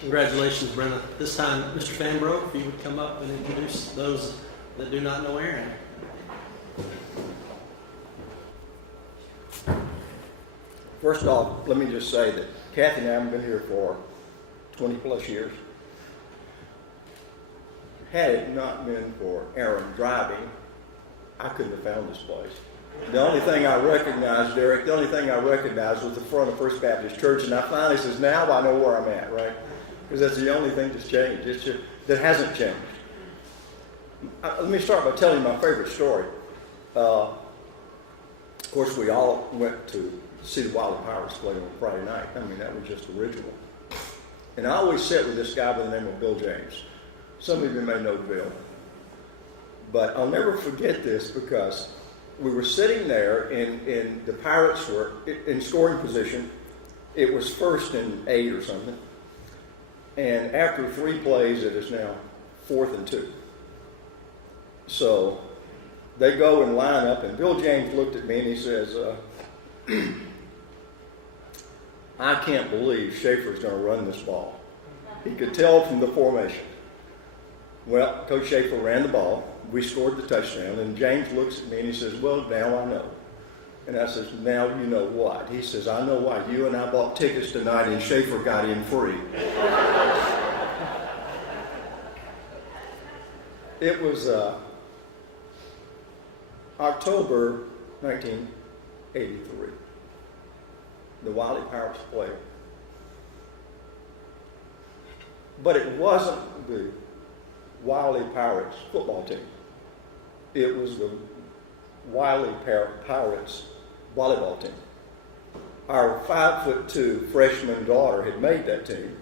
Congratulations, Brenna. This time, Mr. Fanbro, if you would come up and introduce those that do not know Aron. First off, let me just say that Kathy and I have been here for 20 plus years. Had it not been for Aron driving, I couldn't have found this place. The only thing I recognized, Derek, was the front of First Baptist Church, and I finally says, now I know where I'm at, right? Because that's the only thing that's changed. That hasn't changed. Let me start by telling you my favorite story. Of course, we all went to see the Wylie Pirates play on Friday night. I mean, that was just original. And I always sat with this guy by the name of Bill James. Some of you may know Bill. But I'll never forget this because we were sitting there and the Pirates were in scoring position. It was 1st and 8 or something. And after 3 plays, it is now 4th and 2. So they go and line up, and Bill James looked at me and he says, I can't believe Schaefer's going to run this ball. He could tell from the formation. Well, Coach Schaefer ran the ball. We scored the touchdown, and James looks at me and he says, well, now I know. And I says, now you know what? He says, I know why. You and I bought tickets tonight, and Schaefer got in free. It was October 1983. The Wylie Pirates played. But it wasn't the Wylie Pirates football team. It was the Wylie Pirates volleyball team. Our 5'2" freshman daughter had made that team.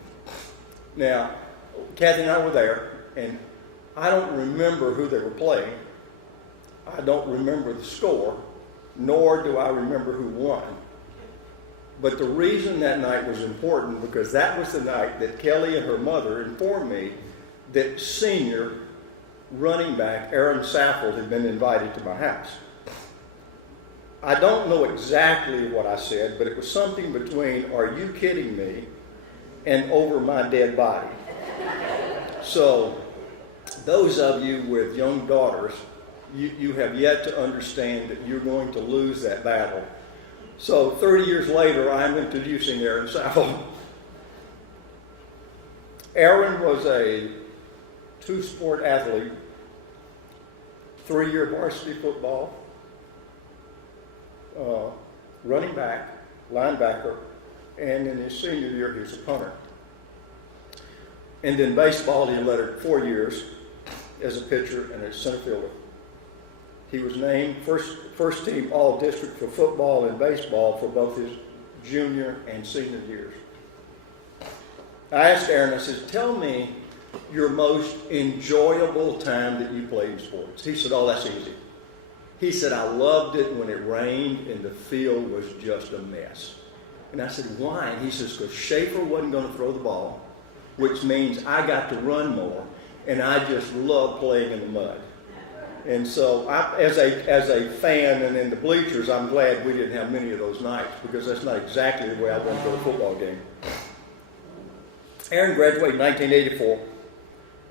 Now, Kathy and I were there, and I don't remember who they were playing. I don't remember the score, nor do I remember who won. But the reason that night was important because that was the night that Kelly and her mother informed me that senior running back Aron Saffell had been invited to my house. I don't know exactly what I said, but it was something between, are you kidding me, and over my dead body. So those of you with young daughters, you have yet to understand that you're going to lose that battle. So 30 years later, I'm introducing Aron Saffell. Aron was a 2-sport athlete, 3-year varsity football, running back, linebacker, and in his senior year, he was a punter. And then baseball, he led 4 years as a pitcher and a center fielder. He was named first team all-district for football and baseball for both his junior and senior years. I asked Aron, I said, tell me your most enjoyable time that you played in sports. He said, oh, that's easy. He said, I loved it when it rained and the field was just a mess. And I said, why? And he says, because Schaefer wasn't going to throw the ball, which means I got to run more, and I just love playing in the mud. And so as a fan and in the bleachers, I'm glad we didn't have many of those nights because that's not exactly the way I want to go to a football game. Aron graduated in 1984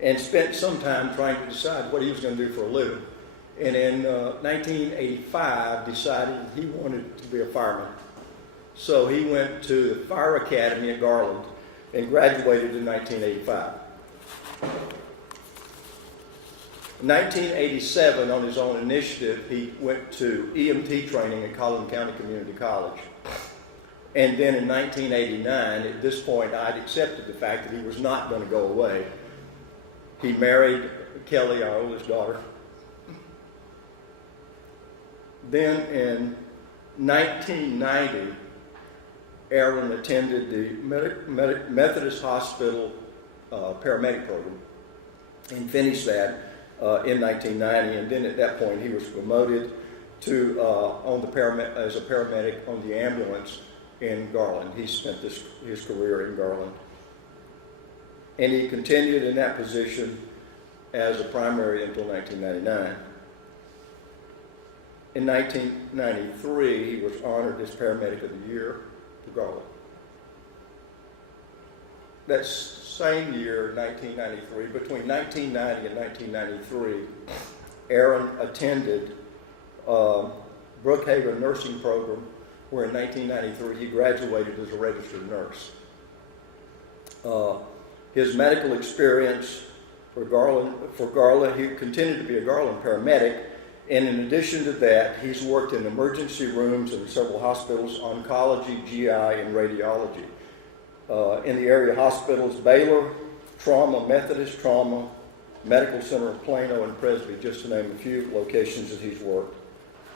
and spent some time trying to decide what he was going to do for a living. And in 1985 decided he wanted to be a fireman. So he went to the Fire Academy at Garland and graduated in 1985. In 1987, on his own initiative, he went to EMT training at Collin County Community College. And then in 1989, at this point, I'd accepted the fact that he was not going to go away. He married Kelly, our oldest daughter. Then in 1990, Aron attended the Methodist Hospital paramedic program and finished that in 1990, and then at that point he was promoted to as a paramedic on the ambulance in Garland. He spent his career in Garland, and he continued in that position as a primary until 1999. In 1993, he was honored as Paramedic of the Year for Garland. That's same year, 1993, between 1990 and 1993, Aron attended Brookhaven nursing program, where in 1993 he graduated as a registered nurse. His medical experience for Garland, he continued to be a Garland paramedic, and in addition to that, he's worked in emergency rooms in several hospitals, oncology, GI, and radiology. In the area hospitals, Baylor Trauma, Methodist Trauma, Medical Center of Plano, and Presby, just to name a few locations that he's worked.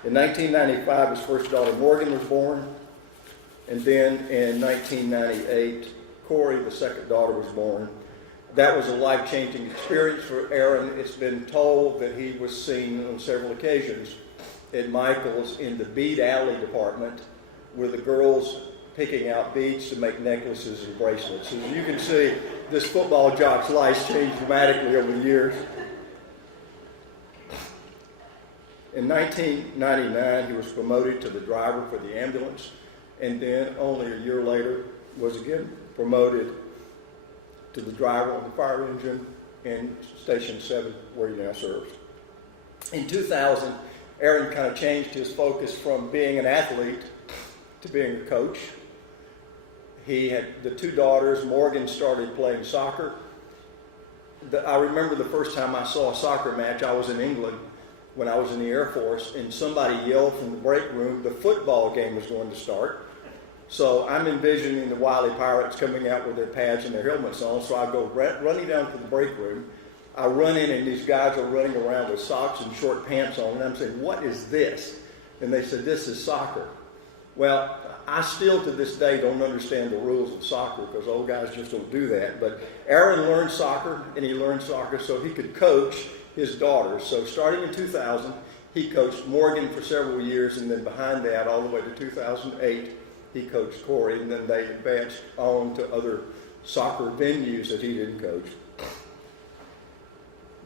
In 1995, his first daughter Morgan was born, and then in 1998, Corey, the second daughter, was born. That was a life-changing experience for Aron. It's been told that he was seen on several occasions at Michael's in the bead alley department with the girls picking out beads to make necklaces and bracelets. As you can see, this football jock's life changed dramatically over the years. In 1999, he was promoted to the driver for the ambulance, and then only a year later was again promoted to the driver of the fire engine in Station 7, where he now serves. In 2000, Aron kind of changed his focus from being an athlete to being a coach. He had the two daughters. Morgan started playing soccer. I remember the first time I saw a soccer match, I was in England when I was in the Air Force, and somebody yelled from the break room, the football game was going to start. So I'm envisioning the Wylie Pirates coming out with their pads and their helmets on, so I go running down to the break room. I run in, and these guys are running around with socks and short pants on, and I'm saying, what is this? And they said, this is soccer. Well, I still to this day don't understand the rules of soccer because old guys just don't do that. But Aron learned soccer, and he learned soccer so he could coach his daughters. So starting in 2000, he coached Morgan for several years, and then behind that, all the way to 2008, he coached Corey, and then they advanced on to other soccer venues that he didn't coach.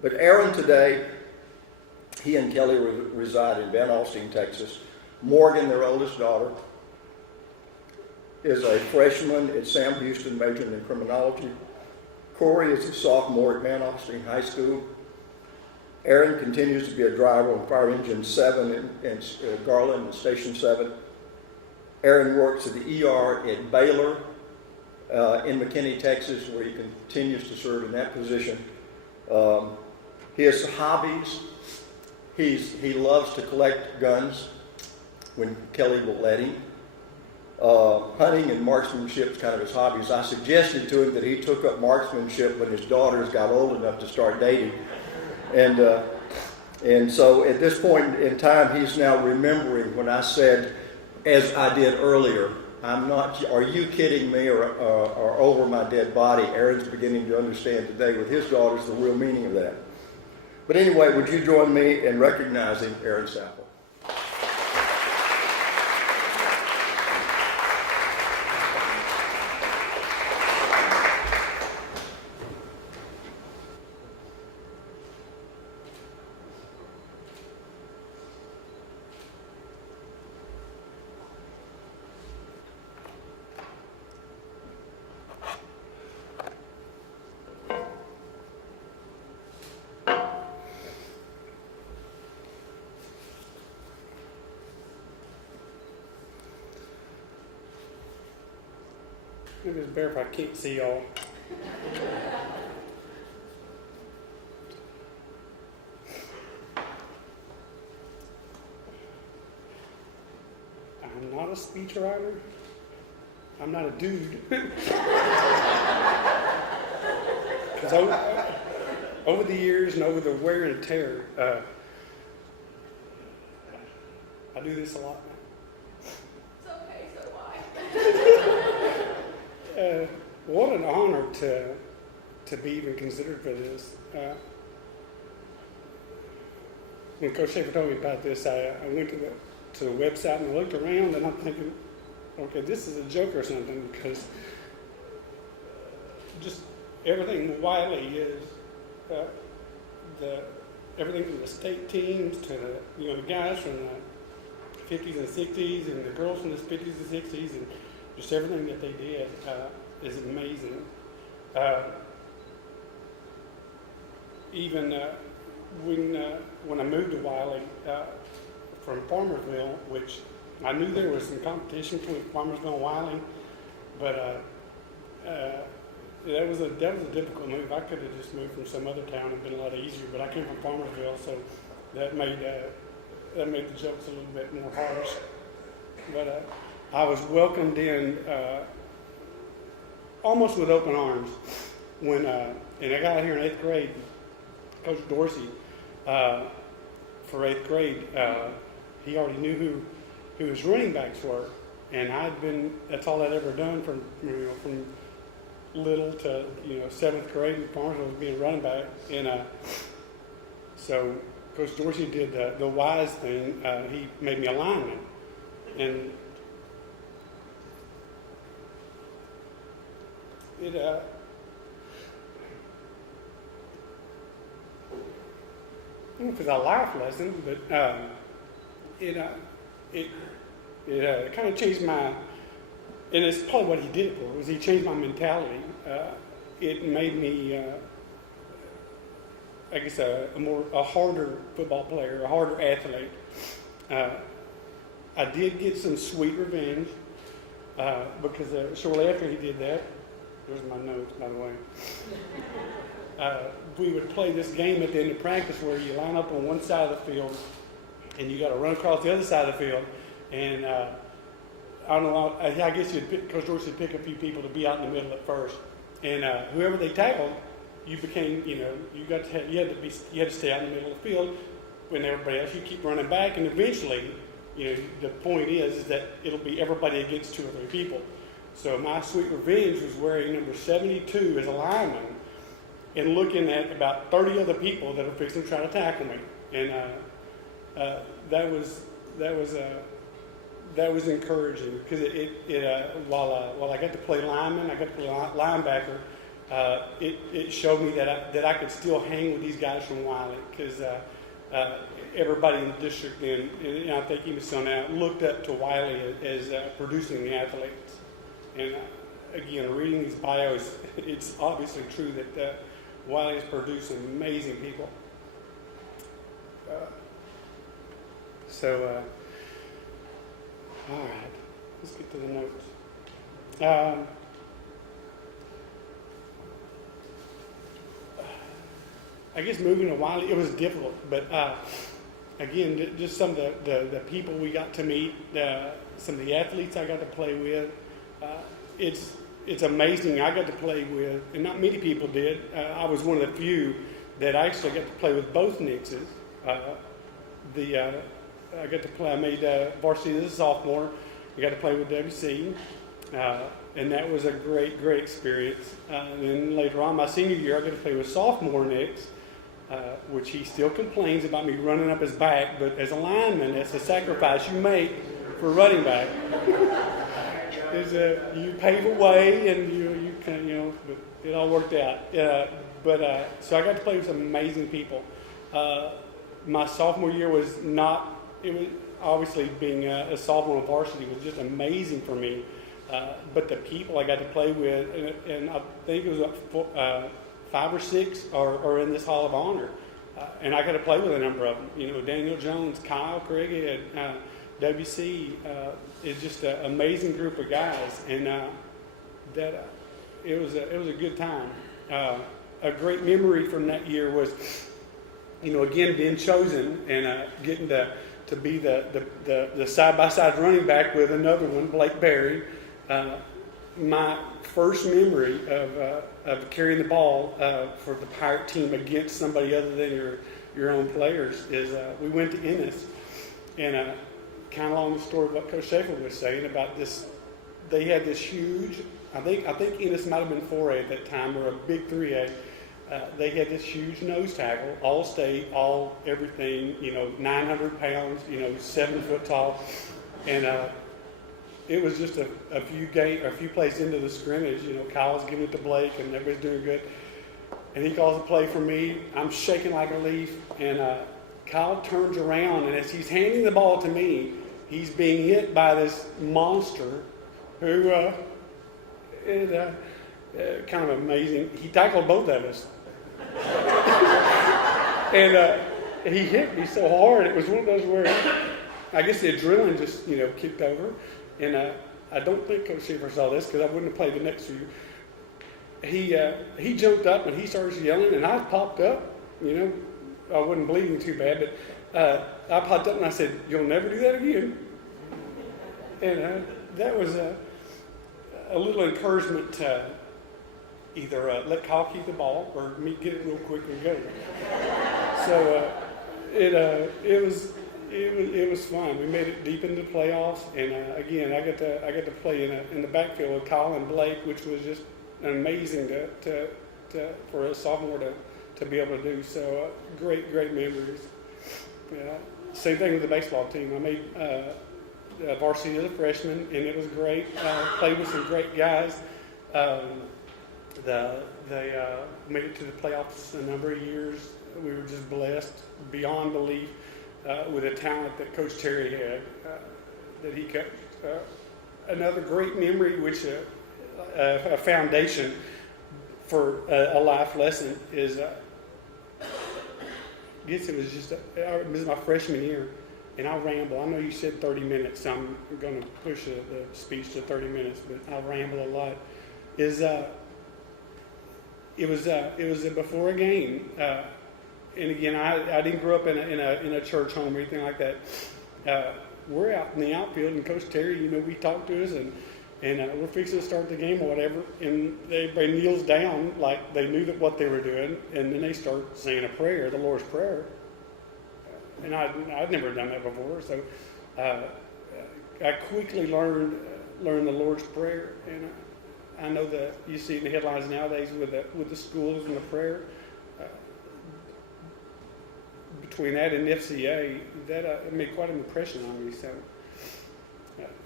But Aron today, he and Kelly reside in Van Alstyne, Texas. Morgan, their oldest daughter, is a freshman at Sam Houston, majoring in criminology. Corey is a sophomore at Van Alstyne High School. Aron continues to be a driver on Fire Engine 7 in Garland and Station 7. Aron works at the ER at Baylor in McKinney, Texas, where he continues to serve in that position. His hobbies, he loves to collect guns when Kelly will let him. Hunting and marksmanship is kind of his hobbies. I suggested to him that he took up marksmanship when his daughters got old enough to start dating. And so at this point in time, he's now remembering when I said, as I did earlier, I'm not, are you kidding me or over my dead body? Aron's beginning to understand today with his daughters the real meaning of that. But anyway, would you join me in recognizing Aron Saffell? Maybe it's better if I can't see y'all. I'm not a speechwriter. I'm not a dude. Because over the years and over the wear and tear, I do this a lot now. What an honor to be even considered for this. When Coach Schaefer told me about this, I went to the website and I looked around and I'm thinking, okay, this is a joke or something, because just everything Wylie is, everything from the state teams to the guys from the 50s and 60s and the girls from the 50s and 60s and just everything that they did is amazing. even when I moved to Wylie from Farmersville, which I knew there was some competition between Farmersville and Wylie, but that was a difficult move. I could have just moved from some other town and been a lot easier, but I came from Farmersville, so that made the jokes a little bit more harsh. But I was welcomed in almost with open arms when and I got here in 8th grade. Coach Dorsey for 8th grade, he already knew who his running backs were, and that's all I'd ever done from little to 7th grade in Farmersville was being a running back, and so Coach Dorsey did the wise thing. He made me a lineman, and it I don't know if it's a life lesson, but it kind of changed my, and it's probably what he did it for, was he changed my mentality. It made me, I guess, a harder football player, a harder athlete. I did get some sweet revenge because shortly after he did that, there's my notes, by the way. We would play this game at the end of practice where you line up on one side of the field and you got to run across the other side of the field. And I don't know, I guess Coach Dorsey would pick a few people to be out in the middle at first. And whoever they tackled, you became, you had to stay out in the middle of the field. When everybody else, you keep running back, and eventually, the point is that it'll be everybody against 2 or 3 people. So my sweet revenge was wearing number 72 as a lineman and looking at about 30 other people that are fixing to try to tackle me. And that was encouraging because while I got to play lineman, I got to play linebacker. It showed me that I could still hang with these guys from Wylie because everybody in the district and I think even so now looked up to Wylie as producing the athletes. And again, reading these bios, it's obviously true that Wylie has produced some amazing people. All right, let's get to the notes. I guess moving to Wylie, it was difficult, but again, just some of the people we got to meet, some of the athletes I got to play with. It's amazing. I got to play with, and not many people did. I was one of the few that actually got to play with both Nixes. I got to play. I made varsity as a sophomore. I got to play with WC, and that was a great experience. Then later on, my senior year, I got to play with sophomore Nix, which he still complains about me running up his back. But as a lineman, that's a sacrifice you make for running back. You pave a way, and you can, but it all worked out. So I got to play with some amazing people. My sophomore year was not. It was obviously being a sophomore on varsity was just amazing for me. But the people I got to play with, and I think it was 5 or 6 are in this Hall of Honor, and I got to play with a number of them. Daniel Jones, Kyle Craighead, WC. It's just an amazing group of guys, and it was a good time. A great memory from that year was, again being chosen and getting to be the side-by-side running back with another one, Blake Berry. My first memory of carrying the ball for the Pirate team against somebody other than your own players is we went to Ennis, and kind of along the story of what Coach Saffell was saying about this. They had this huge, I think Ennis might have been 4A at that time, or a big 3A. They had this huge nose tackle, all state, all everything, 900 pounds, 7 foot tall. And it was just a few plays into the scrimmage. Kyle's giving it to Blake and everybody's doing good. And he calls a play for me. I'm shaking like a leaf. And Kyle turns around, and as he's handing the ball to me, he's being hit by this monster who, kind of amazing. He tackled both of us. And he hit me so hard. It was one of those where I guess the adrenaline just, kicked over. And I don't think Coach Schiffer saw this because I wouldn't have played the next few. He jumped up and he started yelling, and I popped up. I wasn't bleeding too bad, but I popped up and I said, "You'll never do that again." And that was a little encouragement to either let Kyle keep the ball or me get it real quick and go. So it was fun. We made it deep into the playoffs, and again, I got to play in the backfield with Kyle and Blake, which was just amazing for a sophomore to be able to do. So great memories. Same thing with the baseball team. I made varsity as a freshman, and it was great. Played with some great guys. They made it to the playoffs a number of years. We were just blessed beyond belief with the talent that Coach Terry had, that he coached. Another great memory, which a foundation for a life lesson is, I guess it was my freshman year, and I'll ramble. I know you said 30 minutes, so I'm going to push the speech to 30 minutes, but I'll ramble a lot. It was before a game, and again, I didn't grow up in a church home or anything like that. We're out in the outfield, and Coach Terry, we talked to us, and we're fixing to start the game or whatever, and everybody kneels down like they knew what they were doing, and then they start saying a prayer, the Lord's Prayer. And I'd never done that before, so I quickly learned the Lord's Prayer, and I know that you see in the headlines nowadays with the schools and the prayer. Between that and FCA, that made quite an impression on me. So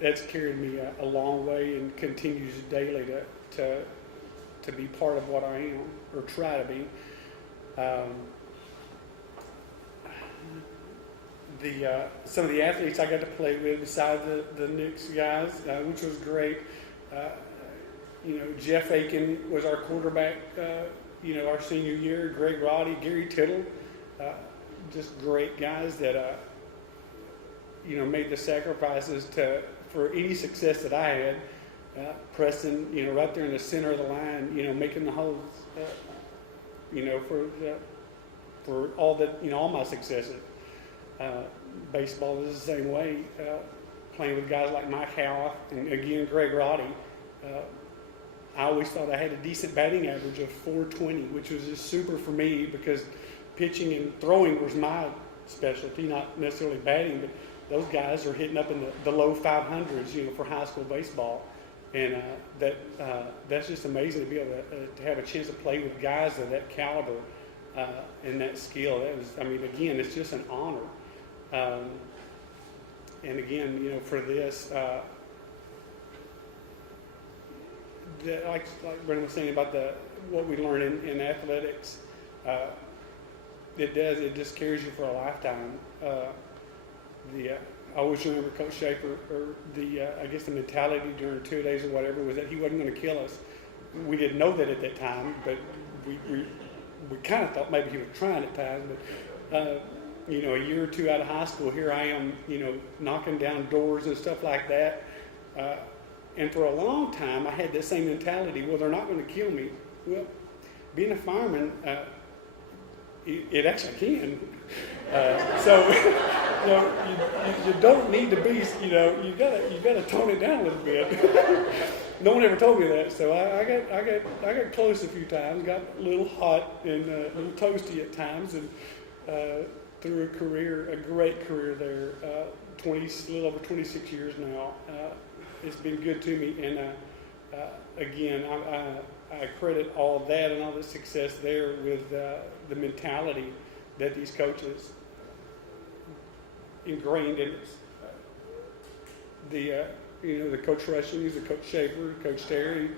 that's carried me a long way and continues daily to be part of what I am, or try to be. Some of the athletes I got to play with besides the Knicks guys, which was great. Jeff Aiken was our quarterback, our senior year. Greg Roddy, Gary Tittle, just great guys that, made the sacrifices for any success that I had. Preston, right there in the center of the line, making the holes, for all that, all my successes. Baseball is the same way. Playing with guys like Mike Howe and again Greg Roddy. I always thought I had a decent batting average of .420, which was just super for me because pitching and throwing was my specialty, not necessarily batting, but those guys are hitting up in the low 500s, for high school baseball. And that's just amazing to be able to have a chance to play with guys of that caliber and that skill. Again, it's just an honor. And again, for this, like Brendan was saying about what we learn in athletics, it just carries you for a lifetime. I always remember Coach Schaefer, or I guess the mentality during 2 days or whatever was that he wasn't going to kill us. We didn't know that at that time, but we kind of thought maybe he was trying at times. But a year or two out of high school, here I am, knocking down doors and stuff like that. And for a long time, I had that same mentality. Well, they're not going to kill me. Well, being a fireman, it actually can. So you don't need to be. You gotta tone it down a little bit. No one ever told me that, so I got close a few times. Got a little hot and a little toasty at times, and through a great career there, a little over 26 years now. It's been good to me, and again, I credit all that and all the success there with the mentality that these coaches ingrained in us. The Coach Rushings, the Coach Schaefer, Coach Terry,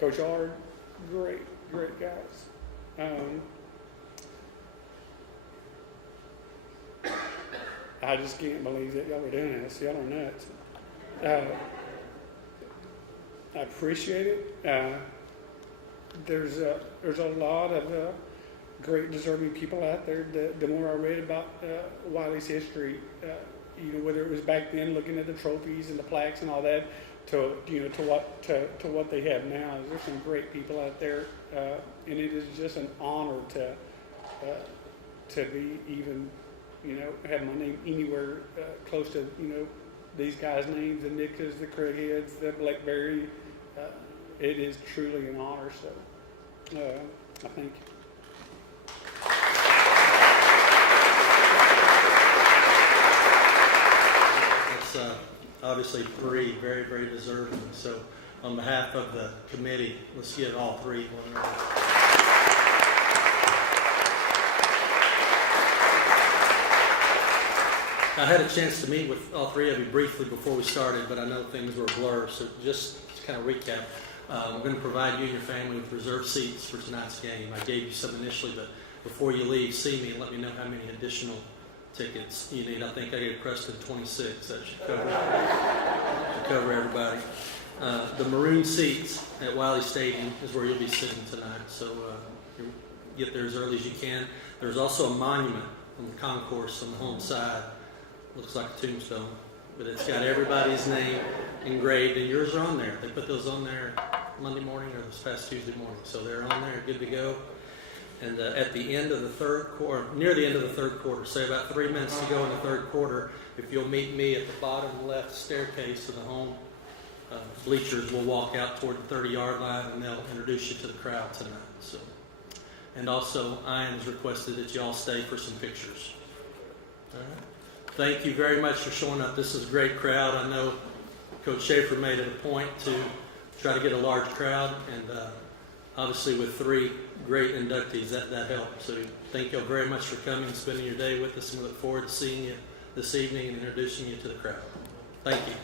Coach Ard, great guys. I just can't believe that y'all are doing this. Y'all are nuts. I appreciate it. there's a lot of great deserving people out there. The more I read about Wylie's history, whether it was back then, looking at the trophies and the plaques and all that, to what they have now, there's some great people out there, and it is just an honor to be even, have my name anywhere close to these guys' names, the Nickas, the Craigheads, the Blackberry. It is truly an honor. So I thank you. It's obviously three very, very deserving. So on behalf of the committee, let's give all three one round. I had a chance to meet with all three of you briefly before we started, but I know things were a blur, so just to kind of recap. We're going to provide you and your family with reserved seats for tonight's game. I gave you some initially, but before you leave, see me and let me know how many additional tickets you need. I think I requested 26. That should cover everybody. The maroon seats at Wylie Stadium is where you'll be sitting tonight, so get there as early as you can. There's also a monument on the concourse on the home side. Looks like a tombstone, but it's got everybody's name engraved, and yours are on there. They put those on there Monday morning or this past Tuesday morning, so they're on there, good to go. And at the end of the third quarter, near the end of the third quarter, say about 3 minutes to go in the third quarter, if you'll meet me at the bottom left staircase of the home bleachers, we'll walk out toward the 30-yard line, and they'll introduce you to the crowd tonight. So, and also, Aron has requested that you all stay for some pictures. All right. Thank you very much for showing up. This is a great crowd. I know Coach Schaefer made it a point to try to get a large crowd, and obviously with three great inductees, that helped. So thank you all very much for coming and spending your day with us, and we look forward to seeing you this evening and introducing you to the crowd. Thank you.